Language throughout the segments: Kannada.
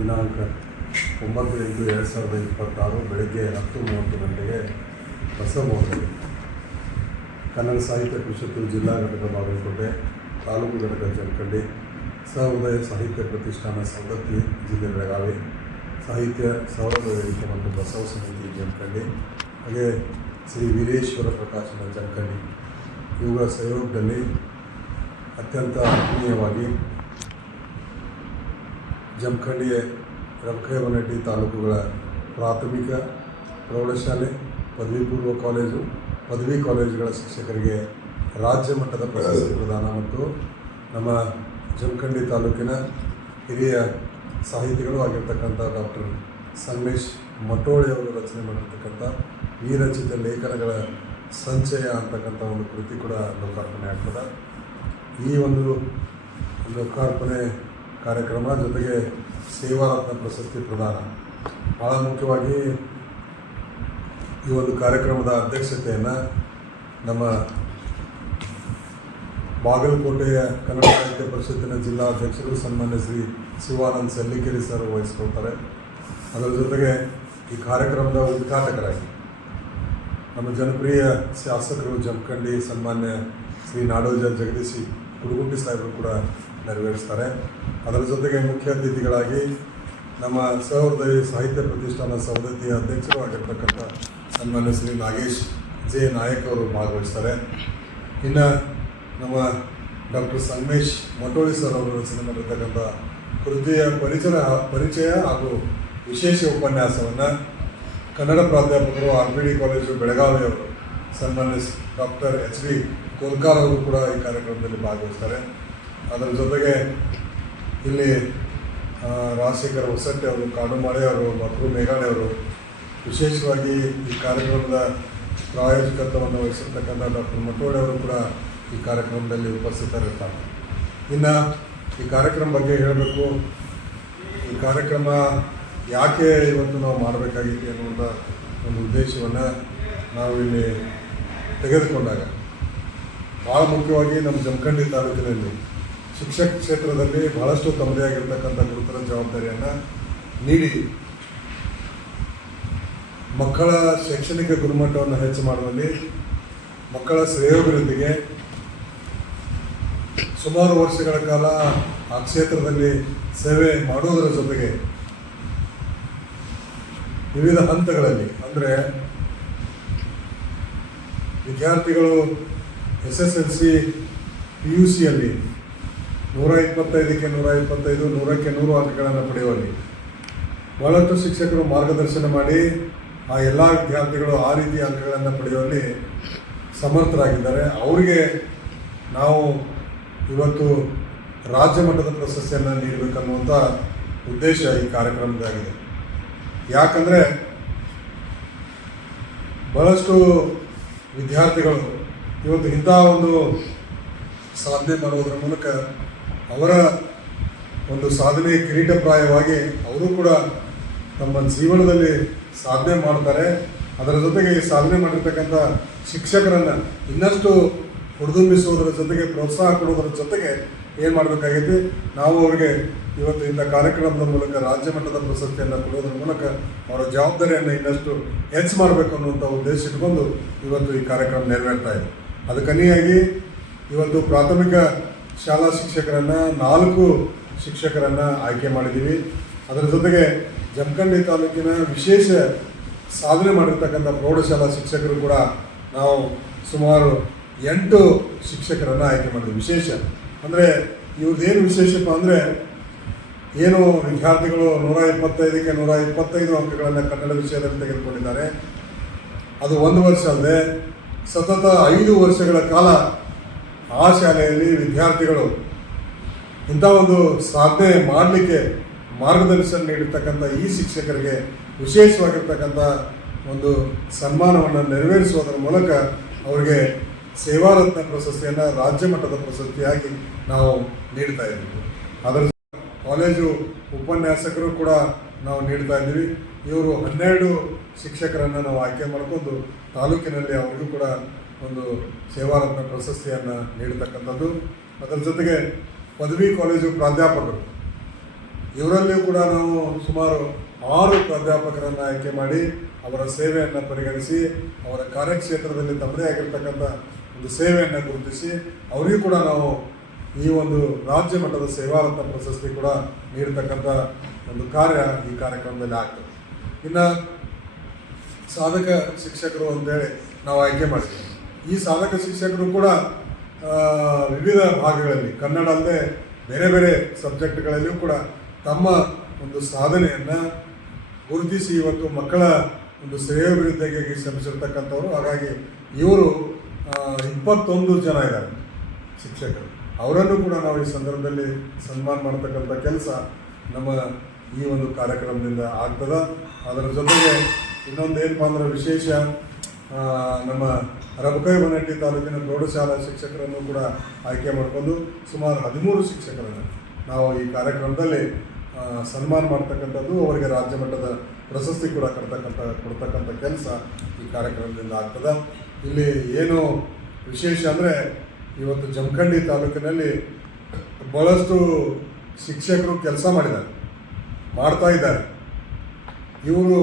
ದಿನಾಂಕ 9/8/2026 ಬೆಳಗ್ಗೆ 10:30 ಗಂಟೆಗೆ ಬಸವಮೋಹದಲ್ಲಿ ಕನ್ನಡ ಸಾಹಿತ್ಯ ಪರಿಷತ್ತು ಜಿಲ್ಲಾ ಘಟಕ ಬಾಗಲಕೋಟೆ, ತಾಲೂಕು ಘಟಕ ಜಮಖಂಡಿ, ಸಹೃದಯ ಸಾಹಿತ್ಯ ಪ್ರತಿಷ್ಠಾನ ಸವದತ್ತಿ ಜಿಲ್ಲೆ ಬೆಳಗಾವಿ, ಸಾಹಿತ್ಯ ಸೌರಭ ವೇದಿಕೆ ಮತ್ತು ಬಸವ ಸಮಿತಿ ಜಮಖಂಡಿ, ಹಾಗೆ ಶ್ರೀ ವೀರೇಶ್ವರ ಪ್ರಕಾಶನ ಜಮಖಂಡಿ ಇವುಗಳ ಸಹಯೋಗದಲ್ಲಿ ಅತ್ಯಂತ ಆತ್ಮೀಯವಾಗಿ ಜಮಖಂಡಿಯ ರಬಕೈಬನಹಟ್ಟಿ ತಾಲೂಕುಗಳ ಪ್ರಾಥಮಿಕ, ಪ್ರೌಢಶಾಲೆ, ಪದವಿ ಪೂರ್ವ ಕಾಲೇಜು, ಪದವಿ ಕಾಲೇಜುಗಳ ಶಿಕ್ಷಕರಿಗೆ ರಾಜ್ಯ ಮಟ್ಟದ ಪ್ರಶಸ್ತಿ ಪ್ರದಾನ ಮತ್ತು ನಮ್ಮ ಜಮಖಂಡಿ ತಾಲೂಕಿನ ಹಿರಿಯ ಸಾಹಿತಿಗಳು ಆಗಿರ್ತಕ್ಕಂಥ ಡಾಕ್ಟರ್ ಸಂಗಮೇಶ್ ಮಟೋಳಿಯವರು ರಚನೆ ಮಾಡಿರ್ತಕ್ಕಂಥ ವಿರಚಿತ ಲೇಖನಗಳ ಸಂಚಯ ಅಂತಕ್ಕಂಥ ಒಂದು ಕೃತಿ ಕೂಡ ಲೋಕಾರ್ಪಣೆ ಆಗ್ತದೆ. ಈ ಒಂದು ಲೋಕಾರ್ಪಣೆ ಕಾರ್ಯಕ್ರಮ ಜೊತೆಗೆ ಸೇವಾರತ್ನ ಪ್ರಶಸ್ತಿ ಪ್ರದಾನ ಭಾಳ ಮುಖ್ಯವಾಗಿ ಈ ಒಂದು ಕಾರ್ಯಕ್ರಮದ ಅಧ್ಯಕ್ಷತೆಯನ್ನು ನಮ್ಮ ಬಾಗಲಕೋಟೆಯ ಕನ್ನಡ ಸಾಹಿತ್ಯ ಪರಿಷತ್ತಿನ ಜಿಲ್ಲಾ ಅಧ್ಯಕ್ಷರು ಸನ್ಮಾನ್ಯ ಶ್ರೀ ಶಿವಾನಂದ ಸಲ್ಲಿಕೆರೆ ಸರ್ ವಹಿಸ್ಕೊಳ್ತಾರೆ. ಅದರ ಜೊತೆಗೆ ಈ ಕಾರ್ಯಕ್ರಮದ ಉದ್ಘಾಟಕರಾಗಿ ನಮ್ಮ ಜನಪ್ರಿಯ ಶಾಸಕರು ಜಮಖಂಡಿ ಸನ್ಮಾನ್ಯ ಶ್ರೀ ನಾಡೋಜ ಜಗದೀಶಿ ಕುಡುಗುಂಟಿ ಸಾಹೇಬರು ಕೂಡ ನೆರವೇರಿಸ್ತಾರೆ. ಅದರ ಜೊತೆಗೆ ಮುಖ್ಯ ಅತಿಥಿಗಳಾಗಿ ನಮ್ಮ ಸಹೃದಯ ಸಾಹಿತ್ಯ ಪ್ರತಿಷ್ಠಾನ ಸವದತ್ತಿಯ ಅಧ್ಯಕ್ಷರು ಆಗಿರ್ತಕ್ಕಂಥ ಸನ್ಮಾನ್ಯ ಶ್ರೀ ನಾಗೇಶ್ ಜೆ ನಾಯಕ್ ಅವರು ಭಾಗವಹಿಸ್ತಾರೆ. ಇನ್ನು ನಮ್ಮ ಡಾಕ್ಟರ್ ಸಂಗಮೇಶ್ ಮಟೋಳಿ ಸರ್ ಅವರು ರಚನೆ ಮಾಡಿರ್ತಕ್ಕಂಥ ಕೃತಿಯ ಪರಿಚಯ ಹಾಗೂ ವಿಶೇಷ ಉಪನ್ಯಾಸವನ್ನು ಕನ್ನಡ ಪ್ರಾಧ್ಯಾಪಕರು RPD ಕಾಲೇಜು ಬೆಳಗಾವಿಯವರು ಸನ್ಮಾನ್ಯ ಡಾಕ್ಟರ್ HB ಕೋಲ್ಕಾರ್ ಅವರು ಕೂಡ ಈ ಕಾರ್ಯಕ್ರಮದಲ್ಲಿ ಭಾಗವಹಿಸ್ತಾರೆ. ಅದರ ಜೊತೆಗೆ ಇಲ್ಲಿ ರಾಜಶೇಖರ್ ಹೊಸಟ್ಟೆ ಅವರು, ಕಾಡುಮಾಳೆ ಅವರು, ಮಧು ಮೇಘಾಣೆ ಅವರು, ವಿಶೇಷವಾಗಿ ಈ ಕಾರ್ಯಕ್ರಮದ ಪ್ರಾಯೋಜಕತ್ವವನ್ನು ವಹಿಸಿರ್ತಕ್ಕಂಥ ಡಾಕ್ಟರ್ ಮಟೋಳಿ ಅವರು ಕೂಡ ಈ ಕಾರ್ಯಕ್ರಮದಲ್ಲಿ ಉಪಸ್ಥಿತರಿರ್ತಾರೆ. ಇನ್ನು ಈ ಕಾರ್ಯಕ್ರಮ ಬಗ್ಗೆ ಹೇಳಬೇಕು, ಈ ಕಾರ್ಯಕ್ರಮ ಯಾಕೆ ಇವತ್ತು ನಾವು ಮಾಡಬೇಕಾಗಿತ್ತು ಅನ್ನುವಂಥ ಒಂದು ಉದ್ದೇಶವನ್ನು ನಾವು ಇಲ್ಲಿ ತೆಗೆದುಕೊಂಡಾಗ ಭಾಳ ಮುಖ್ಯವಾಗಿ ನಮ್ಮ ಜಮಖಂಡಿ ತಾಲೂಕಿನಲ್ಲಿ ಶಿಕ್ಷಕ ಕ್ಷೇತ್ರದಲ್ಲಿ ಬಹಳಷ್ಟು ತಮ್ಮದೇ ಆಗಿರ್ತಕ್ಕಂಥ ಗುರುತರ ಜವಾಬ್ದಾರಿಯನ್ನು ನೀಡಿ ಮಕ್ಕಳ ಶೈಕ್ಷಣಿಕ ಗುಣಮಟ್ಟವನ್ನು ಹೆಚ್ಚು ಮಾಡುವಲ್ಲಿ, ಮಕ್ಕಳ ಶ್ರೇಯೋಭಿವೃದ್ಧಿಗೆ ಸುಮಾರು ವರ್ಷಗಳ ಕಾಲ ಆ ಕ್ಷೇತ್ರದಲ್ಲಿ ಸೇವೆ ಮಾಡುವುದರ ಜೊತೆಗೆ ವಿವಿಧ ಹಂತಗಳಲ್ಲಿ, ಅಂದರೆ ವಿದ್ಯಾರ್ಥಿಗಳು SSLC PUCಯಲ್ಲಿ 125ಕ್ಕೆ 125, 100ಕ್ಕೆ 100 ಅಂಕಗಳನ್ನು ಪಡೆಯುವಲ್ಲಿ ಬಹಳಷ್ಟು ಶಿಕ್ಷಕರು ಮಾರ್ಗದರ್ಶನ ಮಾಡಿ ಆ ಎಲ್ಲ ವಿದ್ಯಾರ್ಥಿಗಳು ಆ ರೀತಿಯ ಅಂಕಗಳನ್ನು ಪಡೆಯುವಲ್ಲಿ ಸಮರ್ಥರಾಗಿದ್ದಾರೆ. ಅವರಿಗೆ ನಾವು ಇವತ್ತು ರಾಜ್ಯ ಮಟ್ಟದ ಪ್ರಶಸ್ತಿಯನ್ನು ನೀಡಬೇಕನ್ನುವಂಥ ಉದ್ದೇಶ ಈ ಕಾರ್ಯಕ್ರಮದಾಗಿದೆ. ಯಾಕಂದರೆ ಬಹಳಷ್ಟು ವಿದ್ಯಾರ್ಥಿಗಳು ಇವತ್ತು ಇಂಥ ಒಂದು ಸಾಧನೆ ಮಾಡುವುದರ ಮೂಲಕ ಅವರ ಒಂದು ಸಾಧನೆ ಕಿರೀಟಪ್ರಾಯವಾಗಿ ಅವರು ಕೂಡ ತಮ್ಮ ಜೀವನದಲ್ಲಿ ಸಾಧನೆ ಮಾಡ್ತಾರೆ. ಅದರ ಜೊತೆಗೆ ಈ ಸಾಧನೆ ಮಾಡಿರ್ತಕ್ಕಂಥ ಶಿಕ್ಷಕರನ್ನು ಇನ್ನಷ್ಟು ಹುರಿದುಂಬಿಸುವುದರ ಜೊತೆಗೆ, ಪ್ರೋತ್ಸಾಹ ಕೊಡುವುದರ ಜೊತೆಗೆ ಏನು ಮಾಡಬೇಕಾಗೈತಿ, ನಾವು ಅವರಿಗೆ ಇವತ್ತು ಇಂಥ ಕಾರ್ಯಕ್ರಮದ ಮೂಲಕ ರಾಜ್ಯ ಮಟ್ಟದ ಪ್ರಶಸ್ತಿಯನ್ನು ಕೊಡುವುದರ ಮೂಲಕ ಅವರ ಜವಾಬ್ದಾರಿಯನ್ನು ಇನ್ನಷ್ಟು ಹೆಚ್ಚು ಮಾಡಬೇಕು ಅನ್ನುವಂಥ ಉದ್ದೇಶ ಇಟ್ಕೊಂಡು ಇವತ್ತು ಈ ಕಾರ್ಯಕ್ರಮ ನೆರವೇರ್ತಾ ಇದೆ. ಅದಕ್ಕನಿಯಾಗಿ ಇವತ್ತು ಪ್ರಾಥಮಿಕ ಶಾಲಾ ಶಿಕ್ಷಕರನ್ನು 4 ಶಿಕ್ಷಕರನ್ನು ಆಯ್ಕೆ ಮಾಡಿದ್ದೀವಿ. ಅದರ ಜೊತೆಗೆ ಜಮಖಂಡಿ ತಾಲೂಕಿನ ವಿಶೇಷ ಸಾಧನೆ ಮಾಡಿರ್ತಕ್ಕಂಥ ಪ್ರೌಢಶಾಲಾ ಶಿಕ್ಷಕರು ಕೂಡ ನಾವು ಸುಮಾರು 8 ಶಿಕ್ಷಕರನ್ನು ಆಯ್ಕೆ ಮಾಡಿದ್ವಿ. ವಿಶೇಷ ಅಂದರೆ ಇವ್ರದ್ದೇನು ವಿಶೇಷಪ್ಪ ಅಂದರೆ, ಏನು ವಿದ್ಯಾರ್ಥಿಗಳು 125ಕ್ಕೆ 125 ಅಂಕಗಳನ್ನು ಕನ್ನಡ ವಿಷಯದಲ್ಲಿ ತೆಗೆದುಕೊಂಡಿದ್ದಾರೆ. ಅದು 1 ವರ್ಷ ಅಲ್ಲದೆ ಸತತ 5 ವರ್ಷಗಳ ಕಾಲ ಆ ಶಾಲೆಯಲ್ಲಿ ವಿದ್ಯಾರ್ಥಿಗಳು ಇಂಥ ಒಂದು ಸಾಧನೆ ಮಾಡಲಿಕ್ಕೆ ಮಾರ್ಗದರ್ಶನ ನೀಡಿರ್ತಕ್ಕಂಥ ಈ ಶಿಕ್ಷಕರಿಗೆ ವಿಶೇಷವಾಗಿರ್ತಕ್ಕಂಥ ಒಂದು ಸನ್ಮಾನವನ್ನು ನೆರವೇರಿಸುವುದರ ಮೂಲಕ ಅವರಿಗೆ ಸೇವಾರತ್ನ ಪ್ರಶಸ್ತಿಯನ್ನು ರಾಜ್ಯ ಮಟ್ಟದ ಪ್ರಶಸ್ತಿಯಾಗಿ ನಾವು ನೀಡ್ತಾ ಇದ್ದೀವಿ. ಅದರ ಕಾಲೇಜು ಉಪನ್ಯಾಸಕರು ಕೂಡ ನಾವು ನೀಡ್ತಾ ಇದ್ದೀವಿ. ಇವರು 12 ಶಿಕ್ಷಕರನ್ನು ನಾವು ಆಯ್ಕೆ ಮಾಡಿಕೊಂಡು ತಾಲೂಕಿನಲ್ಲಿ ಅವರಿಗೂ ಕೂಡ ಒಂದು ಸೇವಾರತ್ನ ಪ್ರಶಸ್ತಿಯನ್ನು ನೀಡತಕ್ಕಂಥದ್ದು. ಅದರ ಜೊತೆಗೆ ಪದವಿ ಕಾಲೇಜು ಪ್ರಾಧ್ಯಾಪಕರು, ಇವರಲ್ಲಿಯೂ ಕೂಡ ನಾವು ಸುಮಾರು 6 ಪ್ರಾಧ್ಯಾಪಕರನ್ನು ಆಯ್ಕೆ ಮಾಡಿ ಅವರ ಸೇವೆಯನ್ನು ಪರಿಗಣಿಸಿ ಅವರ ಕಾರ್ಯಕ್ಷೇತ್ರದಲ್ಲಿ ತಮ್ಮದೇ ಆಗಿರ್ತಕ್ಕಂಥ ಒಂದು ಸೇವೆಯನ್ನು ಗುರುತಿಸಿ ಅವರಿಗೂ ಕೂಡ ನಾವು ಈ ಒಂದು ರಾಜ್ಯ ಮಟ್ಟದ ಸೇವಾರತ್ನ ಪ್ರಶಸ್ತಿ ಕೂಡ ನೀಡತಕ್ಕಂಥ ಒಂದು ಕಾರ್ಯ ಈ ಕಾರ್ಯಕ್ರಮದಲ್ಲಿ ಆಗ್ತದೆ. ಇನ್ನು ಸಾಧಕ ಶಿಕ್ಷಕರು ಅಂತೇಳಿ ನಾವು ಆಯ್ಕೆ ಮಾಡ್ತೀವಿ. ಈ ಸಾಧಕ ಶಿಕ್ಷಕರು ಕೂಡ ವಿವಿಧ ಭಾಗಗಳಲ್ಲಿ ಕನ್ನಡ ಅಲ್ಲದೆ ಬೇರೆ ಬೇರೆ ಸಬ್ಜೆಕ್ಟ್ಗಳಲ್ಲಿಯೂ ಕೂಡ ತಮ್ಮ ಒಂದು ಸಾಧನೆಯನ್ನು ಗುರುತಿಸಿ ಇವತ್ತು ಮಕ್ಕಳ ಒಂದು ಶ್ರೇಯೋಭಿವೃದ್ಧಿಗೆ ಶ್ರಮಿಸಿರ್ತಕ್ಕಂಥವ್ರು. ಹಾಗಾಗಿ ಇವರು 21 ಜನ ಇದ್ದಾರೆ ಶಿಕ್ಷಕರು. ಅವರನ್ನು ಕೂಡ ನಾವು ಈ ಸಂದರ್ಭದಲ್ಲಿ ಸನ್ಮಾನ ಮಾಡ್ತಕ್ಕಂಥ ಕೆಲಸ ನಮ್ಮ ಈ ಒಂದು ಕಾರ್ಯಕ್ರಮದಿಂದ ಆಗ್ತದೆ. ಅದರ ಜೊತೆಗೆ ಇನ್ನೊಂದು ಏನಪ್ಪ ಅಂದ್ರೆ ವಿಶೇಷ, ನಮ್ಮ ರಬಕೈಬನಹಟ್ಟಿ ತಾಲೂಕಿನ ಪ್ರೌಢಶಾಲಾ ಶಿಕ್ಷಕರನ್ನು ಕೂಡ ಆಯ್ಕೆ ಮಾಡಿಕೊಂಡು ಸುಮಾರು 13 ಶಿಕ್ಷಕರನ್ನು ನಾವು ಈ ಕಾರ್ಯಕ್ರಮದಲ್ಲಿ ಸನ್ಮಾನ ಮಾಡ್ತಕ್ಕಂಥದ್ದು, ಅವರಿಗೆ ರಾಜ್ಯ ಮಟ್ಟದ ಪ್ರಶಸ್ತಿ ಕೂಡ ಕೊಡ್ತಕ್ಕಂಥ ಕೆಲಸ ಈ ಕಾರ್ಯಕ್ರಮದಿಂದ ಆಗ್ತದೆ. ಇಲ್ಲಿ ಏನು ವಿಶೇಷ ಅಂದರೆ ಇವತ್ತು ಜಮಖಂಡಿ ತಾಲೂಕಿನಲ್ಲಿ ಭಾಳಷ್ಟು ಶಿಕ್ಷಕರು ಕೆಲಸ ಮಾಡ್ತಾ ಇದ್ದಾರೆ. ಇವರು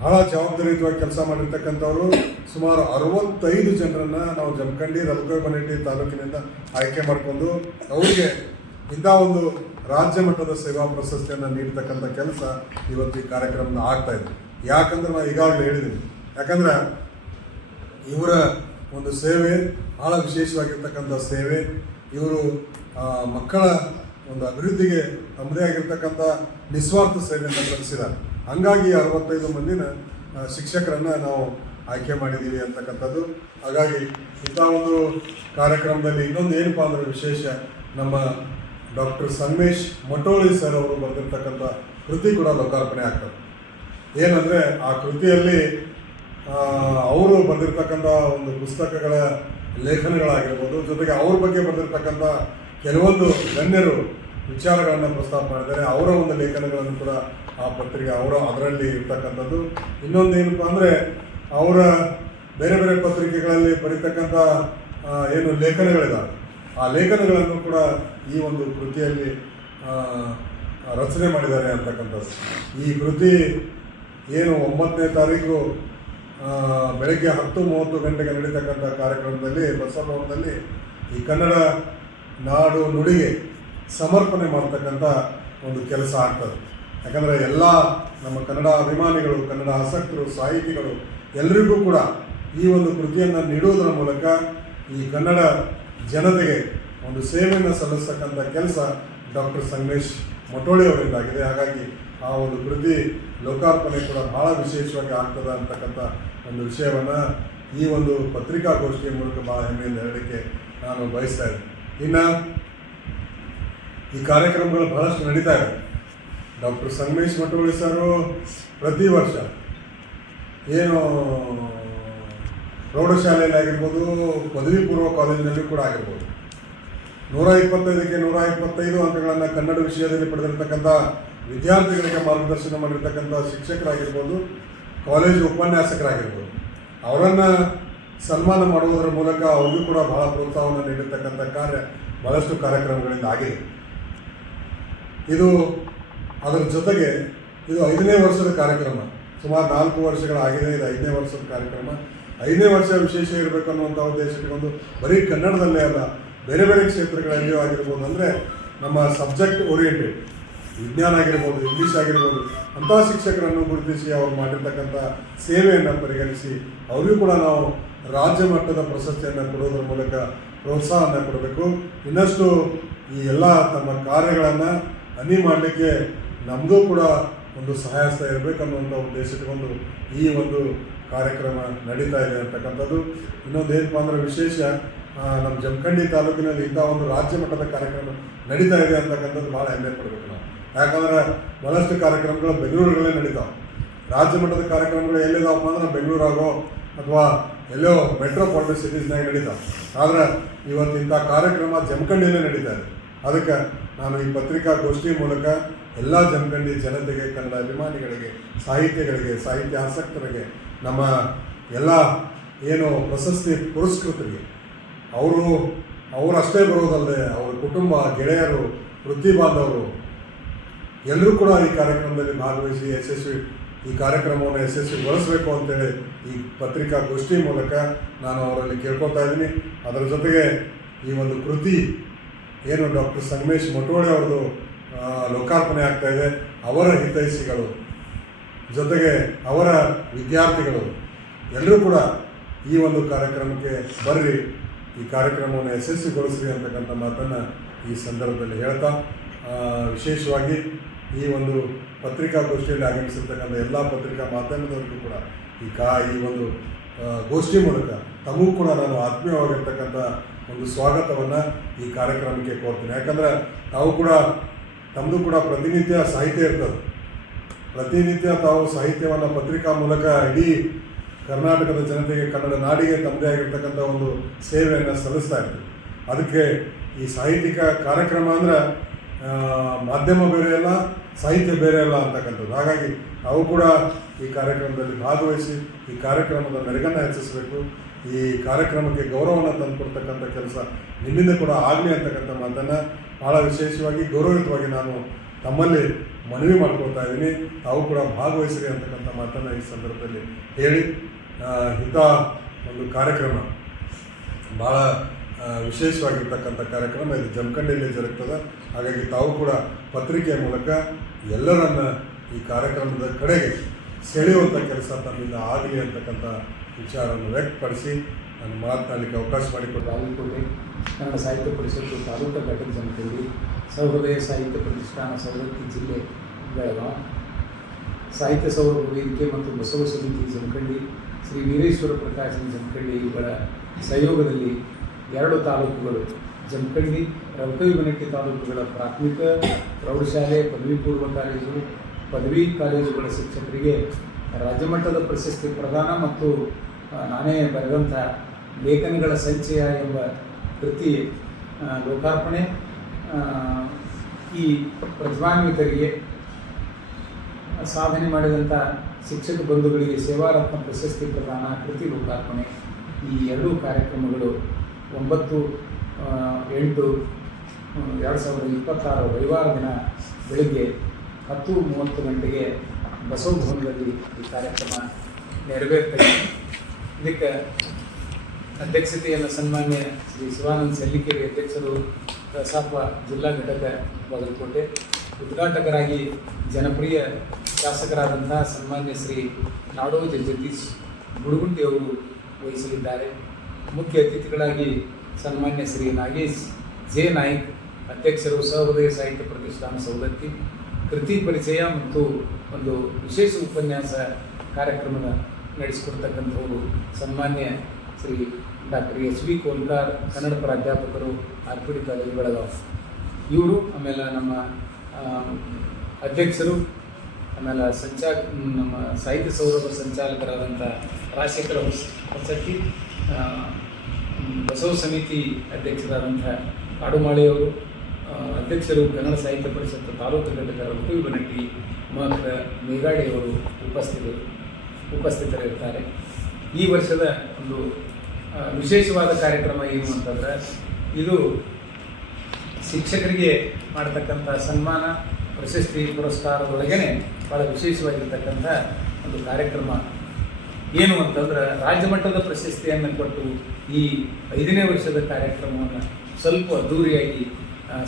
ಬಹಳ ಜವಾಬ್ದಾರಿಯುತವಾಗಿ ಕೆಲಸ ಮಾಡಿರ್ತಕ್ಕಂಥವರು. ಸುಮಾರು 65 ಜನರನ್ನು ನಾವು ಜಮಖಂಡಿ ರಬಕೈಬನಹಟ್ಟಿ ತಾಲೂಕಿನಿಂದ ಆಯ್ಕೆ ಮಾಡಿಕೊಂಡು ಅವರಿಗೆ ಇಂಥ ಒಂದು ರಾಜ್ಯ ಮಟ್ಟದ ಸೇವಾ ಪ್ರಶಸ್ತಿಯನ್ನು ನೀಡ್ತಕ್ಕಂಥ ಕೆಲಸ ಇವತ್ತು ಈ ಕಾರ್ಯಕ್ರಮದ ಆಗ್ತಾಯಿದೆ. ಯಾಕಂದ್ರೆ ನಾನು ಈಗಾಗಲೇ ಹೇಳಿದ್ದೀನಿ, ಯಾಕಂದ್ರೆ ಇವರ ಒಂದು ಸೇವೆ ಭಾಳ ವಿಶೇಷವಾಗಿರ್ತಕ್ಕಂಥ ಸೇವೆ. ಇವರು ಮಕ್ಕಳ ಒಂದು ಅಭಿವೃದ್ಧಿಗೆ ತಮ್ಮದೇ ಆಗಿರ್ತಕ್ಕಂಥ ನಿಸ್ವಾರ್ಥ ಸೇವೆಯನ್ನು ಸಲ್ಲಿಸಿದ್ದಾರೆ. ಹಾಗಾಗಿ 65 ಮಂದಿನ ಶಿಕ್ಷಕರನ್ನು ನಾವು ಆಯ್ಕೆ ಮಾಡಿದ್ದೀವಿ ಅಂತಕ್ಕಂಥದ್ದು. ಹಾಗಾಗಿ ಇಂಥ ಒಂದು ಕಾರ್ಯಕ್ರಮದಲ್ಲಿ ಇನ್ನೊಂದು ಏನಪ್ಪ ಅಂದರೆ ವಿಶೇಷ, ನಮ್ಮ ಡಾಕ್ಟರ್ ಸಂಗಮೇಶ್ ಮಟೋಳಿ ಸರ್ ಅವರು ಬರೆದಿರ್ತಕ್ಕಂಥ ಕೃತಿ ಕೂಡ ಲೋಕಾರ್ಪಣೆ ಆಗ್ತದೆ. ಏನಂದರೆ ಆ ಕೃತಿಯಲ್ಲಿ ಅವರು ಬರೆದಿರ್ತಕ್ಕಂಥ ಒಂದು ಪುಸ್ತಕಗಳ ಲೇಖನಗಳಾಗಿರ್ಬೋದು, ಜೊತೆಗೆ ಅವ್ರ ಬಗ್ಗೆ ಬರೆದಿರ್ತಕ್ಕಂಥ ಕೆಲವೊಂದು ಗಣ್ಯರು ವಿಚಾರಗಳನ್ನು ಪ್ರಸ್ತಾಪ ಮಾಡಿದ್ದಾರೆ. ಅವರ ಒಂದು ಲೇಖನಗಳನ್ನು ಕೂಡ ಆ ಪತ್ರಿಕೆ ಅದರಲ್ಲಿ ಇರ್ತಕ್ಕಂಥದ್ದು. ಇನ್ನೊಂದು ಏನಪ್ಪ ಅಂದರೆ ಅವರ ಬೇರೆ ಬೇರೆ ಪತ್ರಿಕೆಗಳಲ್ಲಿ ಬರೀತಕ್ಕಂಥ ಏನು ಲೇಖನಗಳಿದ್ದಾವೆ, ಆ ಲೇಖನಗಳನ್ನು ಕೂಡ ಈ ಒಂದು ಕೃತಿಯಲ್ಲಿ ರಚನೆ ಮಾಡಿದ್ದಾರೆ ಅಂತಕ್ಕಂಥದ್ದು. ಈ ಕೃತಿ ಏನು 9ನೇ ತಾರೀಕು ಬೆಳಗ್ಗೆ 10:30 ಗಂಟೆಗೆ ನಡೀತಕ್ಕಂಥ ಕಾರ್ಯಕ್ರಮದಲ್ಲಿ ಬಸವಭವನದಲ್ಲಿ ಈ ಕನ್ನಡ ನಾಡು ನುಡಿಗೆ ಸಮರ್ಪಣೆ ಮಾಡ್ತಕ್ಕಂಥ ಒಂದು ಕೆಲಸ ಆಗ್ತದೆ. ಯಾಕಂದರೆ ಎಲ್ಲ ನಮ್ಮ ಕನ್ನಡ ಅಭಿಮಾನಿಗಳು, ಕನ್ನಡ ಆಸಕ್ತರು, ಸಾಹಿತಿಗಳು ಎಲ್ಲರಿಗೂ ಕೂಡ ಈ ಒಂದು ಕೃತಿಯನ್ನು ನೀಡುವುದರ ಮೂಲಕ ಈ ಕನ್ನಡ ಜನತೆಗೆ ಒಂದು ಸೇವೆಯನ್ನು ಸಲ್ಲಿಸ್ತಕ್ಕಂಥ ಕೆಲಸ ಡಾಕ್ಟರ್ ಸಂಗಮೇಶ್ ಮಟೋಳಿ ಅವರಿಂದಾಗಿದೆ. ಹಾಗಾಗಿ ಆ ಒಂದು ಕೃತಿ ಲೋಕಾರ್ಪಣೆ ಕೂಡ ಭಾಳ ವಿಶೇಷವಾಗಿ ಆಗ್ತದೆ ಅಂತಕ್ಕಂಥ ಒಂದು ವಿಷಯವನ್ನು ಈ ಒಂದು ಪತ್ರಿಕಾಗೋಷ್ಠಿಯ ಮೂಲಕ ಭಾಳ ಹೆಮ್ಮೆಯಿಂದ ಹೇಳಲಿಕ್ಕೆ ನಾನು ಬಯಸ್ತಾ ಇದ್ದೀನಿ. ಇನ್ನು ಈ ಕಾರ್ಯಕ್ರಮಗಳು ಬಹಳಷ್ಟು ನಡೀತಾ ಇದೆ. ಡಾಕ್ಟರ್ ಸಂಗಮೇಶ್ ಮಟೋಳಿ ಸರು ಪ್ರತಿ ವರ್ಷ ಏನು ಪ್ರೌಢಶಾಲೆಯಲ್ಲಿ ಆಗಿರ್ಬೋದು, ಪದವಿ ಪೂರ್ವ ಕಾಲೇಜಿನಲ್ಲಿ ಕೂಡ ಆಗಿರ್ಬೋದು, 125ಕ್ಕೆ 125 ಅಂಕಗಳನ್ನು ಕನ್ನಡ ವಿಷಯದಲ್ಲಿ ಪಡೆದಿರ್ತಕ್ಕಂಥ ವಿದ್ಯಾರ್ಥಿಗಳಿಗೆ ಮಾರ್ಗದರ್ಶನ ಮಾಡಿರ್ತಕ್ಕಂಥ ಶಿಕ್ಷಕರಾಗಿರ್ಬೋದು, ಕಾಲೇಜು ಉಪನ್ಯಾಸಕರಾಗಿರ್ಬೋದು, ಅವರನ್ನು ಸನ್ಮಾನ ಮಾಡುವುದರ ಮೂಲಕ ಅವ್ರಿಗೂ ಕೂಡ ಬಹಳ ಪ್ರೋತ್ಸಾಹವನ್ನು ನೀಡಿರ್ತಕ್ಕಂಥ ಕಾರ್ಯ ಭಾಳಷ್ಟು ಕಾರ್ಯಕ್ರಮಗಳಿಂದ ಆಗಿದೆ. ಇದು ಅದರ ಜೊತೆಗೆ ಇದು 5ನೇ ವರ್ಷದ ಕಾರ್ಯಕ್ರಮ. ಸುಮಾರು 4 ವರ್ಷಗಳಾಗಿದೆ. ಇದು 5ನೇ ವರ್ಷದ ಕಾರ್ಯಕ್ರಮ. 5ನೇ ವರ್ಷ ವಿಶೇಷ ಇರಬೇಕು ಅನ್ನುವಂಥ ಉದ್ದೇಶ ಇಟ್ಕೊಂಡು ಬರೀ ಕನ್ನಡದಲ್ಲೇ ಅಲ್ಲ, ಬೇರೆ ಬೇರೆ ಕ್ಷೇತ್ರಗಳಲ್ಲಿಯೂ ಆಗಿರ್ಬೋದು. ಅಂದರೆ ನಮ್ಮ ಸಬ್ಜೆಕ್ಟ್ ಓರಿಯೆಂಟೆಡ್ ವಿಜ್ಞಾನ ಆಗಿರ್ಬೋದು, ಇಂಗ್ಲೀಷ್ ಆಗಿರ್ಬೋದು, ಅಂಥ ಶಿಕ್ಷಕರನ್ನು ಗುರುತಿಸಿ ಅವರು ಮಾಡಿರ್ತಕ್ಕಂಥ ಸೇವೆಯನ್ನು ಪರಿಗಣಿಸಿ ಅವರಿಗೂ ಕೂಡ ನಾವು ರಾಜ್ಯ ಮಟ್ಟದ ಪ್ರಶಸ್ತಿಯನ್ನು ಕೊಡೋದ್ರ ಮೂಲಕ ಪ್ರೋತ್ಸಾಹವನ್ನು ಕೊಡಬೇಕು. ಇನ್ನಷ್ಟು ಈ ಎಲ್ಲ ತಮ್ಮ ಕಾರ್ಯಗಳನ್ನು ಹನಿ ಮಾಡಲಿಕ್ಕೆ ನಮ್ಮದು ಕೂಡ ಒಂದು ಸಹಾಯಸ್ತ ಇರಬೇಕನ್ನುವಂಥ ಉದ್ದೇಶ ಇಟ್ಕೊಂಡು ಈ ಒಂದು ಕಾರ್ಯಕ್ರಮ ನಡೀತಾ ಇದೆ ಅಂತಕ್ಕಂಥದ್ದು. ಇನ್ನೊಂದು ಏನಪ್ಪ ಅಂದರೆ ವಿಶೇಷ, ನಮ್ಮ ಜಮಖಂಡಿ ತಾಲೂಕಿನಲ್ಲಿ ಇಂಥ ಒಂದು ರಾಜ್ಯ ಮಟ್ಟದ ಕಾರ್ಯಕ್ರಮ ನಡೀತಾ ಇದೆ ಅಂತಕ್ಕಂಥದ್ದು ಭಾಳ ಹೆಮ್ಮೆ ಪಡಬೇಕು ನಾವು. ಯಾಕಂದರೆ ಭಾಳಷ್ಟು ಕಾರ್ಯಕ್ರಮಗಳು ಬೆಂಗಳೂರುಗಳೇ ನಡೀತಾವೆ. ರಾಜ್ಯ ಮಟ್ಟದ ಕಾರ್ಯಕ್ರಮಗಳು ಎಲ್ಲಿದಾವಪ್ಪ ಅಂದ್ರೆ ಬೆಂಗಳೂರಾಗೋ ಅಥವಾ ಎಲ್ಲೋ ಮೆಟ್ರೋಪಾಲಿಟನ್ ಸಿಟೀಸ್ನಾಗ ನಡೀತಾವೆ. ಆದರೆ ಇವತ್ತು ಇಂಥ ಕಾರ್ಯಕ್ರಮ ಜಮಖಂಡಿಯಲ್ಲೇ ನಡೀತಾ ಇದೆ. ಅದಕ್ಕೆ ನಾನು ಈ ಪತ್ರಿಕಾಗೋಷ್ಠಿ ಮೂಲಕ ಎಲ್ಲ ಜಮಖಂಡಿ ಜನತೆಗೆ, ಕನ್ನಡ ಅಭಿಮಾನಿಗಳಿಗೆ, ಸಾಹಿತ್ಯಗಳಿಗೆ, ಸಾಹಿತ್ಯ ಆಸಕ್ತರಿಗೆ, ನಮ್ಮ ಎಲ್ಲ ಏನು ಪ್ರಶಸ್ತಿ ಪುರಸ್ಕೃತರಿಗೆ, ಅವರಷ್ಟೇ ಬರೋದಲ್ಲದೆ ಅವರ ಕುಟುಂಬ, ಗೆಳೆಯರು, ವೃತ್ತಿ ಬಾಂಧವರು ಎಲ್ಲರೂ ಕೂಡ ಈ ಕಾರ್ಯಕ್ರಮದಲ್ಲಿ ಭಾಗವಹಿಸಿ ಈ ಕಾರ್ಯಕ್ರಮವನ್ನು ಯಶಸ್ವಿಗೊಳಿಸಬೇಕು ಅಂತೇಳಿ ಈ ಪತ್ರಿಕಾಗೋಷ್ಠಿ ಮೂಲಕ ನಾನು ಅವರಲ್ಲಿ ಕೇಳ್ಕೊತಾ ಇದ್ದೀನಿ. ಅದರ ಜೊತೆಗೆ ಈ ಒಂದು ಕೃತಿ ಏನು ಡಾಕ್ಟರ್ ಸಂಗಮೇಶ್ ಮಟೋಳೆ ಅವ್ರದ್ದು ಲೋಕಾರ್ಪಣೆ ಆಗ್ತಾ ಇದೆ, ಅವರ ಹಿತೈಷಿಗಳು ಜೊತೆಗೆ ಅವರ ವಿದ್ಯಾರ್ಥಿಗಳು ಎಲ್ಲರೂ ಕೂಡ ಈ ಒಂದು ಕಾರ್ಯಕ್ರಮಕ್ಕೆ ಬರ್ರಿ, ಈ ಕಾರ್ಯಕ್ರಮವನ್ನು ಯಶಸ್ವಿಗೊಳಿಸ್ರಿ ಅಂತಕ್ಕಂಥ ಮಾತನ್ನು ಈ ಸಂದರ್ಭದಲ್ಲಿ ಹೇಳ್ತಾ, ವಿಶೇಷವಾಗಿ ಈ ಒಂದು ಪತ್ರಿಕಾಗೋಷ್ಠಿಯಲ್ಲಿ ಆಗಮಿಸಿರ್ತಕ್ಕಂಥ ಎಲ್ಲ ಪತ್ರಿಕಾ ಮಾಧ್ಯಮದವರಿಗೂ ಕೂಡ ಈ ಒಂದು ಗೋಷ್ಠಿ ಮೂಲಕ ತಮಗೂ ಕೂಡ ನಾನು ಆತ್ಮೀಯವಾಗಿರ್ತಕ್ಕಂಥ ಒಂದು ಸ್ವಾಗತವನ್ನು ಈ ಕಾರ್ಯಕ್ರಮಕ್ಕೆ ಕೋರ್ತೀನಿ. ಯಾಕಂದರೆ ತಮ್ಮದು ಕೂಡ ಪ್ರತಿನಿತ್ಯ ಸಾಹಿತ್ಯ ಇರ್ತದೆ. ಪ್ರತಿನಿತ್ಯ ತಾವು ಸಾಹಿತ್ಯವನ್ನು ಪತ್ರಿಕಾ ಮೂಲಕ ಇಡೀ ಕರ್ನಾಟಕದ ಜನತೆಗೆ, ಕನ್ನಡ ನಾಡಿಗೆ ತಮ್ಮದೇ ಆಗಿರ್ತಕ್ಕಂಥ ಒಂದು ಸೇವೆಯನ್ನು ಸಲ್ಲಿಸ್ತಾ ಇರ್ತೀವಿ. ಅದಕ್ಕೆ ಈ ಸಾಹಿತ್ಯಿಕ ಕಾರ್ಯಕ್ರಮ ಅಂದರೆ ಮಾಧ್ಯಮ ಬೇರೆ ಅಲ್ಲ, ಸಾಹಿತ್ಯ ಬೇರೆ ಅಲ್ಲ ಅಂತಕ್ಕಂಥದ್ದು. ಹಾಗಾಗಿ ನಾವು ಕೂಡ ಈ ಕಾರ್ಯಕ್ರಮದಲ್ಲಿ ಭಾಗವಹಿಸಿ ಈ ಕಾರ್ಯಕ್ರಮದ ಮೆರುಗನ್ನು ಹೆಚ್ಚಿಸಬೇಕು, ಈ ಕಾರ್ಯಕ್ರಮಕ್ಕೆ ಗೌರವವನ್ನು ತಂದುಕೊಡ್ತಕ್ಕಂಥ ಕೆಲಸ ನಿಮ್ಮಿಂದ ಕೂಡ ಆಗಲಿ ಅಂತಕ್ಕಂಥ ಮಾತನ್ನು ಭಾಳ ವಿಶೇಷವಾಗಿ ಗೌರವಯುತವಾಗಿ ನಾನು ತಮ್ಮಲ್ಲಿ ಮನವಿ ಮಾಡ್ಕೊಳ್ತಾ ಇದ್ದೀನಿ. ತಾವು ಕೂಡ ಭಾಗವಹಿಸಿರಿ ಅಂತಕ್ಕಂಥ ಮಾತನ್ನು ಈ ಸಂದರ್ಭದಲ್ಲಿ ಹೇಳಿ, ಇಂಥ ಒಂದು ಕಾರ್ಯಕ್ರಮ ಭಾಳ ವಿಶೇಷವಾಗಿರ್ತಕ್ಕಂಥ ಕಾರ್ಯಕ್ರಮ ಇದು ಜಮಖಂಡಿಯಲ್ಲಿ ಜರುಗ್ತದೆ. ಹಾಗಾಗಿ ತಾವು ಕೂಡ ಪತ್ರಿಕೆಯ ಮೂಲಕ ಎಲ್ಲರನ್ನ ಈ ಕಾರ್ಯಕ್ರಮದ ಕಡೆಗೆ ಸೆಳೆಯುವಂಥ ಕೆಲಸ ತಮ್ಮಿಂದ ಆಗಲಿ ಅಂತಕ್ಕಂಥ ವಿಚಾರವನ್ನು ವ್ಯಕ್ತಪಡಿಸಿ ನಾನು ಮಾತನಾಡಲಿಕ್ಕೆ ಅವಕಾಶ ಮಾಡಿಕೊಟ್ಟು ಬಾಗಲಕೋಟೆ ಕನ್ನಡ ಸಾಹಿತ್ಯ ಪರಿಷತ್ತು ತಾಲೂಕು ಘಟಕ ಜಮಖಂಡಿ, ಸಹೃದಯ ಸಾಹಿತ್ಯ ಪ್ರತಿಷ್ಠಾನ ಸವದತ್ತಿ ಜಿಲ್ಲೆ ಬೆಳಗಾವಿ, ಸಾಹಿತ್ಯ ಸೌರಭ ವೇದಿಕೆ ಮತ್ತು ಬಸವ ಸಮಿತಿ ಜಮಖಂಡಿ, ಶ್ರೀ ವೀರೇಶ್ವರ ಪ್ರಕಾಶನ ಜಮಖಂಡಿ ಇವುಗಳ ಸಹಯೋಗದಲ್ಲಿ 2 ತಾಲೂಕುಗಳು ಜಮಖಂಡಿ, ರವಕವಿಬನಟ್ಟಿ ತಾಲೂಕುಗಳ ಪ್ರಾಥಮಿಕ ಪ್ರೌಢಶಾಲೆ, ಪದವಿ ಪೂರ್ವ ಕಾಲೇಜು, ಪದವಿ ಕಾಲೇಜುಗಳ ಶಿಕ್ಷಕರಿಗೆ ರಾಜ್ಯಮಟ್ಟದ ಪ್ರಶಸ್ತಿ ಪ್ರದಾನ ಮತ್ತು ನಾನೇ ಬರೆದಂಥ ಲೇಖನಗಳ ಸಂಚಯ ಎಂಬ ಕೃತಿ ಲೋಕಾರ್ಪಣೆ, ಈ ಪ್ರತಿಭಾನ್ವಿತರಿಗೆ ಸಾಧನೆ ಮಾಡಿದಂಥ ಶಿಕ್ಷಕ ಬಂಧುಗಳಿಗೆ ಸೇವಾರತ್ನ ಪ್ರಶಸ್ತಿ ಪ್ರದಾನ, ಕೃತಿ ಲೋಕಾರ್ಪಣೆ, ಈ 2 ಕಾರ್ಯಕ್ರಮಗಳು 9/8/2026 ರವಿವಾರ ದಿನ ಬೆಳಗ್ಗೆ 10:30 ಗಂಟೆಗೆ ಬಸವ ಭವನದಲ್ಲಿ ಈ ಕಾರ್ಯಕ್ರಮ ನೆರವೇರ್ತದೆ. ಇದಕ್ಕೆ ಅಧ್ಯಕ್ಷತೆಯನ್ನು ಸನ್ಮಾನ್ಯ ಶ್ರೀ ಶಿವಾನಂದ ಸೆಲ್ಲಿಕೆರೆ ಅಧ್ಯಕ್ಷರು, ಕಸಾಪ ಜಿಲ್ಲಾ ಘಟಕ ಬಾಗಲಕೋಟೆ, ಉದ್ಘಾಟಕರಾಗಿ ಜನಪ್ರಿಯ ಶಾಸಕರಾದಂಥ ಸನ್ಮಾನ್ಯ ಶ್ರೀ ನಾಡೋಜ ಜಗದೀಶ್ ಗುಡುಗುಂಟಿ ಅವರು ವಹಿಸಲಿದ್ದಾರೆ. ಮುಖ್ಯ ಅತಿಥಿಗಳಾಗಿ ಸನ್ಮಾನ್ಯ ಶ್ರೀ ನಾಗೇಶ್ ಜೆ ನಾಯ್ಕ್, ಅಧ್ಯಕ್ಷರು, ಸಹೃದಯ ಸಾಹಿತ್ಯ ಪ್ರತಿಷ್ಠಾನ ಸವದತ್ತಿ, ಕೃತಿ ಪರಿಚಯ ಮತ್ತು ಒಂದು ವಿಶೇಷ ಉಪನ್ಯಾಸ ಕಾರ್ಯಕ್ರಮದ ನಡೆಸಿಕೊಡ್ತಕ್ಕಂಥವರು ಸನ್ಮಾನ್ಯ ಶ್ರೀ ಡಾಕ್ಟರ್ ಎಚ್.ವಿ. ಕೋಲ್ಕಾರ್, ಕನ್ನಡ ಪ್ರಾಧ್ಯಾಪಕರು, ಆರ್ಪಿಡಿ ಕಾಲೇಜು ಬೆಳಗಾವಿ ಇವರು. ಆಮೇಲೆ ನಮ್ಮ ಅಧ್ಯಕ್ಷರು, ಆಮೇಲೆ ನಮ್ಮ ಸಾಹಿತ್ಯ ಸೌರಭ ಸಂಚಾಲಕರಾದಂಥ ರಾಜಶೇಖರ ಹೊಸಟ್ಟಿ, ಬಸವ ಸಮಿತಿ ಅಧ್ಯಕ್ಷರಾದಂಥ ಕಾಡುಮಾಳೆಯವರು, ಅಧ್ಯಕ್ಷರು ಕನ್ನಡ ಸಾಹಿತ್ಯ ಪರಿಷತ್ತು ತಾಲೂಕು ಘಟಕ ರಘುವೀಬನಟ್ಟಿ ಮಾತ್ರ ಮೇಘಾಡಿಯವರು ಉಪಸ್ಥಿತರಿರ್ತಾರೆ. ಈ ವರ್ಷದ ಒಂದು ವಿಶೇಷವಾದ ಕಾರ್ಯಕ್ರಮ ಏನು ಅಂತಂದರೆ, ಇದು ಶಿಕ್ಷಕರಿಗೆ ಮಾಡತಕ್ಕಂಥ ಸನ್ಮಾನ, ಪ್ರಶಸ್ತಿ ಪುರಸ್ಕಾರದೊಳಗೇ ಭಾಳ ವಿಶೇಷವಾಗಿರ್ತಕ್ಕಂಥ ಒಂದು ಕಾರ್ಯಕ್ರಮ. ಏನು ಅಂತಂದ್ರೆ, ರಾಜ್ಯ ಮಟ್ಟದ ಪ್ರಶಸ್ತಿಯನ್ನು ಕೊಟ್ಟು ಈ 5ನೇ ವರ್ಷದ ಕಾರ್ಯಕ್ರಮವನ್ನು ಸ್ವಲ್ಪ ಅದ್ದೂರಿಯಾಗಿ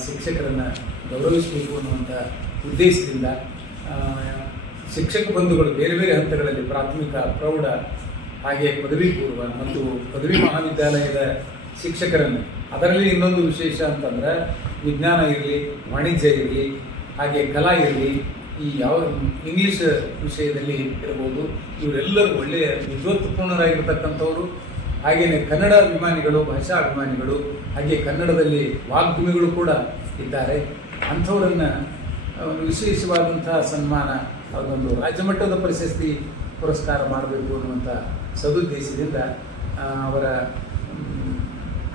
ಶಿಕ್ಷಕರನ್ನು ಗೌರವಿಸಬೇಕು ಅನ್ನುವಂಥ ಉದ್ದೇಶದಿಂದ ಶಿಕ್ಷಕ ಬಂಧುಗಳು ಬೇರೆ ಬೇರೆ ಹಂತಗಳಲ್ಲಿ ಪ್ರಾಥಮಿಕ, ಪ್ರೌಢ, ಹಾಗೆ ಪದವಿ ಪೂರ್ವ ಮತ್ತು ಪದವಿ ಮಹಾವಿದ್ಯಾಲಯದ ಶಿಕ್ಷಕರನ್ನು, ಅದರಲ್ಲಿ ಇನ್ನೊಂದು ವಿಶೇಷ ಅಂತಂದ್ರೆ ವಿಜ್ಞಾನ ಇರಲಿ, ವಾಣಿಜ್ಯ ಇರಲಿ, ಹಾಗೆ ಕಲಾ ಇರಲಿ, ಈ ಇಂಗ್ಲೀಷ್ ವಿಷಯದಲ್ಲಿ ಇರಬಹುದು, ಇವರೆಲ್ಲರೂ ಒಳ್ಳೆಯ ವಿದ್ವತ್ಪೂರ್ಣರಾಗಿರ್ತಕ್ಕಂಥವರು. ಹಾಗೆಯೇ ಕನ್ನಡ ಅಭಿಮಾನಿಗಳು, ಭಾಷಾ ಅಭಿಮಾನಿಗಳು, ಹಾಗೆ ಕನ್ನಡದಲ್ಲಿ ವಾಗ್ಮಿಗಳು ಕೂಡ ಇದ್ದಾರೆ. ಅಂಥವರನ್ನು ವಿಶೇಷವಾದಂಥ ಸನ್ಮಾನ ಅದೊಂದು ರಾಜ್ಯ ಮಟ್ಟದ ಪ್ರಶಸ್ತಿ ಪುರಸ್ಕಾರ ಮಾಡಬೇಕು ಅನ್ನುವಂಥ ಸದುದ್ದೇಶದಿಂದ ಅವರ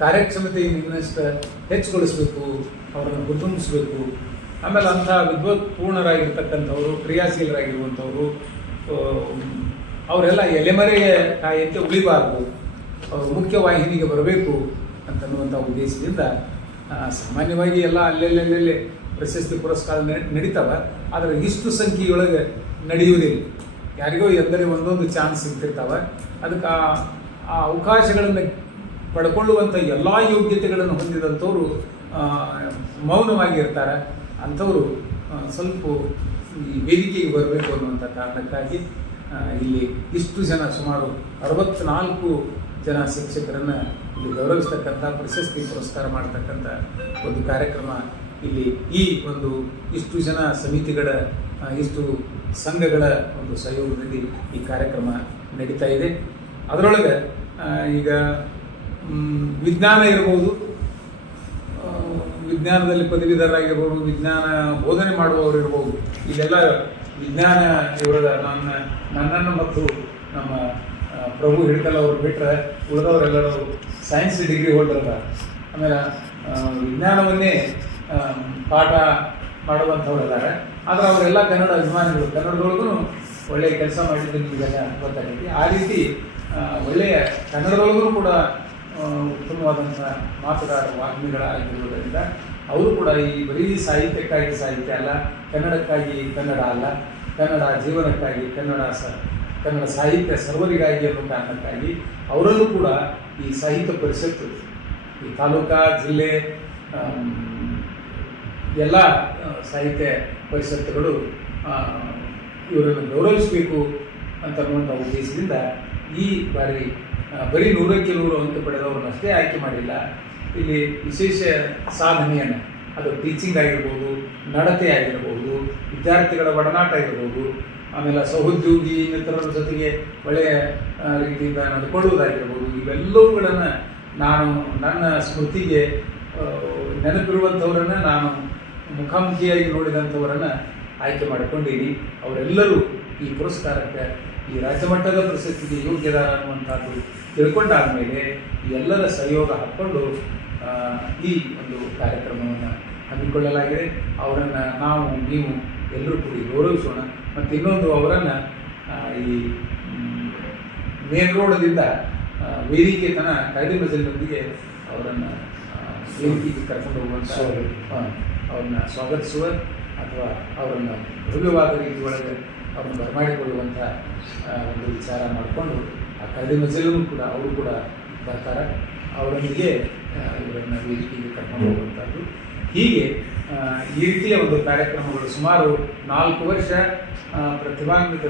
ಕಾರ್ಯಕ್ಷಮತೆಯನ್ನು ಇನ್ನಷ್ಟು ಹೆಚ್ಚುಗೊಳಿಸಬೇಕು, ಅವರನ್ನು ಕುಟುಂಬಿಸಬೇಕು. ಆಮೇಲೆ ಅಂಥ ವಿದ್ವತ್ಪೂರ್ಣರಾಗಿರ್ತಕ್ಕಂಥವರು, ಕ್ರಿಯಾಶೀಲರಾಗಿರುವಂಥವರು ಅವರೆಲ್ಲ ಎಲೆಮರೆಗೆ ಕಾಯಂತೆ ಉಳಿಬಾರ್ದು, ಅವರು ಮುಖ್ಯವಾಹಿನಿಗೆ ಬರಬೇಕು ಅಂತನ್ನುವಂಥ ಉದ್ದೇಶದಿಂದ ಸಾಮಾನ್ಯವಾಗಿ ಎಲ್ಲ ಅಲ್ಲೆಲ್ಲೆಲ್ಲೆಲ್ಲೇ ಪ್ರಶಸ್ತಿ ಪುರಸ್ಕಾರ ನಡೀತಾವೆ. ಆದರೆ ಇಷ್ಟು ಸಂಖ್ಯೆಯೊಳಗೆ ನಡೆಯುವುದಿಲ್ಲ. ಯಾರಿಗೋ ಎಂದರೆ ಒಂದೊಂದು ಚಾನ್ಸ್ ಸಿಗ್ತಿರ್ತಾವೆ. ಅದಕ್ಕೆ ಆ ಅವಕಾಶಗಳನ್ನು ಪಡ್ಕೊಳ್ಳುವಂಥ ಎಲ್ಲ ಯೋಗ್ಯತೆಗಳನ್ನು ಹೊಂದಿದಂಥವರು ಮೌನವಾಗಿರ್ತಾರೆ. ಅಂಥವರು ಸ್ವಲ್ಪ ಈ ವೇದಿಕೆಗೆ ಬರಬೇಕು ಅನ್ನುವಂಥ ಕಾರಣಕ್ಕಾಗಿ ಇಲ್ಲಿ ಇಷ್ಟು ಜನ, ಸುಮಾರು 64 ಜನ ಶಿಕ್ಷಕರನ್ನು ಇಲ್ಲಿ ಗೌರವಿಸ್ತಕ್ಕಂಥ, ಪ್ರಶಸ್ತಿ ಪುರಸ್ಕಾರ ಮಾಡ್ತಕ್ಕಂಥ ಒಂದು ಕಾರ್ಯಕ್ರಮ ಇಲ್ಲಿ ಈ ಒಂದು ಇಷ್ಟು ಜನ ಸಮಿತಿಗಳ, ಇಷ್ಟು ಸಂಘಗಳ ಒಂದು ಸಹಯೋಗದಲ್ಲಿ ಈ ಕಾರ್ಯಕ್ರಮ ನಡೀತಾ ಇದೆ. ಅದರೊಳಗೆ ಈಗ ವಿಜ್ಞಾನ ಇರ್ಬೋದು, ವಿಜ್ಞಾನದಲ್ಲಿ ಪದವೀಧರರಾಗಿರ್ಬೋದು, ವಿಜ್ಞಾನ ಬೋಧನೆ ಮಾಡುವವರು ಇರ್ಬೋದು. ಇಲ್ಲೆಲ್ಲ ವಿಜ್ಞಾನ ಇವರ ನನ್ನನ್ನು ಮತ್ತು ನಮ್ಮ ಪ್ರಭು ಹಿಡ್ಕಲ್ ಅವರು ಬಿಟ್ಟರೆ ಉಳಿದವರೆಲ್ಲರೂ ಸೈನ್ಸ್ ಡಿಗ್ರಿ ಹೋಲ್ಡರ್ ಅದ. ಆಮೇಲೆ ವಿಜ್ಞಾನವನ್ನೇ ಪಾಠ ಮಾಡುವಂಥವ್ರು ಇದ್ದಾರೆ. ಆದರೆ ಅವರೆಲ್ಲ ಕನ್ನಡ ಅಭಿಮಾನಿಗಳು, ಕನ್ನಡದೊಳಗೂ ಒಳ್ಳೆಯ ಕೆಲಸ ಮಾಡಿದ್ದು ನಿಮಗೆಲ್ಲ ಗೊತ್ತಾಗೈತಿ. ಆ ರೀತಿ ಒಳ್ಳೆಯ ಕನ್ನಡದೊಳಗೂ ಕೂಡ ಉತ್ತಮವಾದಂಥ ಮಾತುಗಾರ ವಾಗ್ಮಿಗಳಾಗಿರುವುದರಿಂದ ಅವರು ಕೂಡ ಈ ಬರೀ ಸಾಹಿತ್ಯಕ್ಕಾಗಿ ಸಾಹಿತ್ಯ ಅಲ್ಲ, ಕನ್ನಡಕ್ಕಾಗಿ ಕನ್ನಡ ಅಲ್ಲ, ಕನ್ನಡ ಜೀವನಕ್ಕಾಗಿ ಕನ್ನಡ ಸಾಹಿತ್ಯ ಸರ್ವರಿಗಾಗಿ ಅನ್ನೋ ಕಾರಣಕ್ಕಾಗಿ ಅವರಲ್ಲೂ ಕೂಡ ಈ ಸಾಹಿತ್ಯ ಪರಿಷತ್ತು, ಈ ತಾಲೂಕಾ, ಜಿಲ್ಲೆ, ಎಲ್ಲ ಸಾಹಿತ್ಯ ಪರಿಷತ್ತುಗಳು ಇವರನ್ನು ಗೌರವಿಸಬೇಕು ಅಂತನ್ನುವಂಥ ಉದ್ದೇಶದಿಂದ ಈ ಬಾರಿ ಬರೀ 100ಕ್ಕೆ 100 ಅಂಕ ಪಡೆದವ್ರನ್ನಷ್ಟೇ ಆಯ್ಕೆ ಮಾಡಿಲ್ಲ. ಇಲ್ಲಿ ವಿಶೇಷ ಸಾಧನೆಯನ್ನು, ಅದು ಟೀಚಿಂಗ್ ಆಗಿರ್ಬೋದು, ನಡತೆ ಆಗಿರ್ಬೋದು, ವಿದ್ಯಾರ್ಥಿಗಳ ಒಡನಾಟ ಇರ್ಬೋದು, ಆಮೇಲೆ ಸಹೋದ್ಯೋಗಿ ಮಿತ್ರರ ಜೊತೆಗೆ ಒಳ್ಳೆಯ ರೀತಿಯಿಂದ ನಡ್ಕೊಳ್ಳುವುದಾಗಿರ್ಬೋದು, ಇವೆಲ್ಲವುಗಳನ್ನು ನಾನು ನನ್ನ ಸ್ಮೃತಿಗೆ ನೆನಪಿರುವಂಥವರನ್ನು, ನಾನು ಮುಖಾಮುಖಿಯಾಗಿ ನೋಡಿದಂಥವರನ್ನು ಆಯ್ಕೆ ಮಾಡಿಕೊಂಡೀನಿ. ಅವರೆಲ್ಲರೂ ಈ ಪುರಸ್ಕಾರಕ್ಕೆ, ಈ ರಾಜ್ಯ ಮಟ್ಟದ ಪ್ರಶಸ್ತಿಗೆ ಯೋಗ್ಯದಾರ ಅನ್ನುವಂಥದ್ದು ತಿಳ್ಕೊಂಡಾದ ಮೇಲೆ ಎಲ್ಲರ ಸಹಯೋಗ ಹಾಕ್ಕೊಂಡು ಈ ಒಂದು ಕಾರ್ಯಕ್ರಮವನ್ನು ಹಮ್ಮಿಕೊಳ್ಳಲಾಗಿದೆ. ಅವರನ್ನು ನಾವು, ನೀವು ಎಲ್ಲರೂ ಕೂಡಿ ಗೌರವಿಸೋಣ. ಮತ್ತು ಇನ್ನೊಂದು, ಅವರನ್ನು ಈ ಮೇನ್ ರೋಡದಿಂದ ವೇದಿಕೆ ತನ ಕಾಯ್ದೆ ಮಜಲಿನೊಂದಿಗೆ ಅವರನ್ನು ವೇದಿಕೆಗೆ ಕರ್ಕೊಂಡು ಹೋಗುವಂಥ, ಅವ್ರನ್ನ ಸ್ವಾಗತಿಸುವ ಅಥವಾ ಅವರನ್ನು ಭವ್ಯವಾದ ರೀತಿ ಒಳಗೆ ಅವ್ರನ್ನ ಬರಮಾಡಿಕೊಳ್ಳುವಂಥ ಒಂದು ವಿಚಾರ ಮಾಡಿಕೊಂಡು ಆ ಕಾಯ್ದೆ ಮಜಲೂ ಕೂಡ ಅವರು ಕೂಡ ಬರ್ತಾರೆ. ಅವರೊಂದಿಗೆ ಇವರನ್ನು ವೇದಿಕೆಗೆ ಕರ್ಕೊಂಡು ಹೋಗುವಂಥದ್ದು. ಹೀಗೆ ಈ ರೀತಿಯ ಒಂದು ಕಾರ್ಯಕ್ರಮಗಳು ಸುಮಾರು 4 ವರ್ಷ ಪ್ರತಿಭಾನ್ವಿತ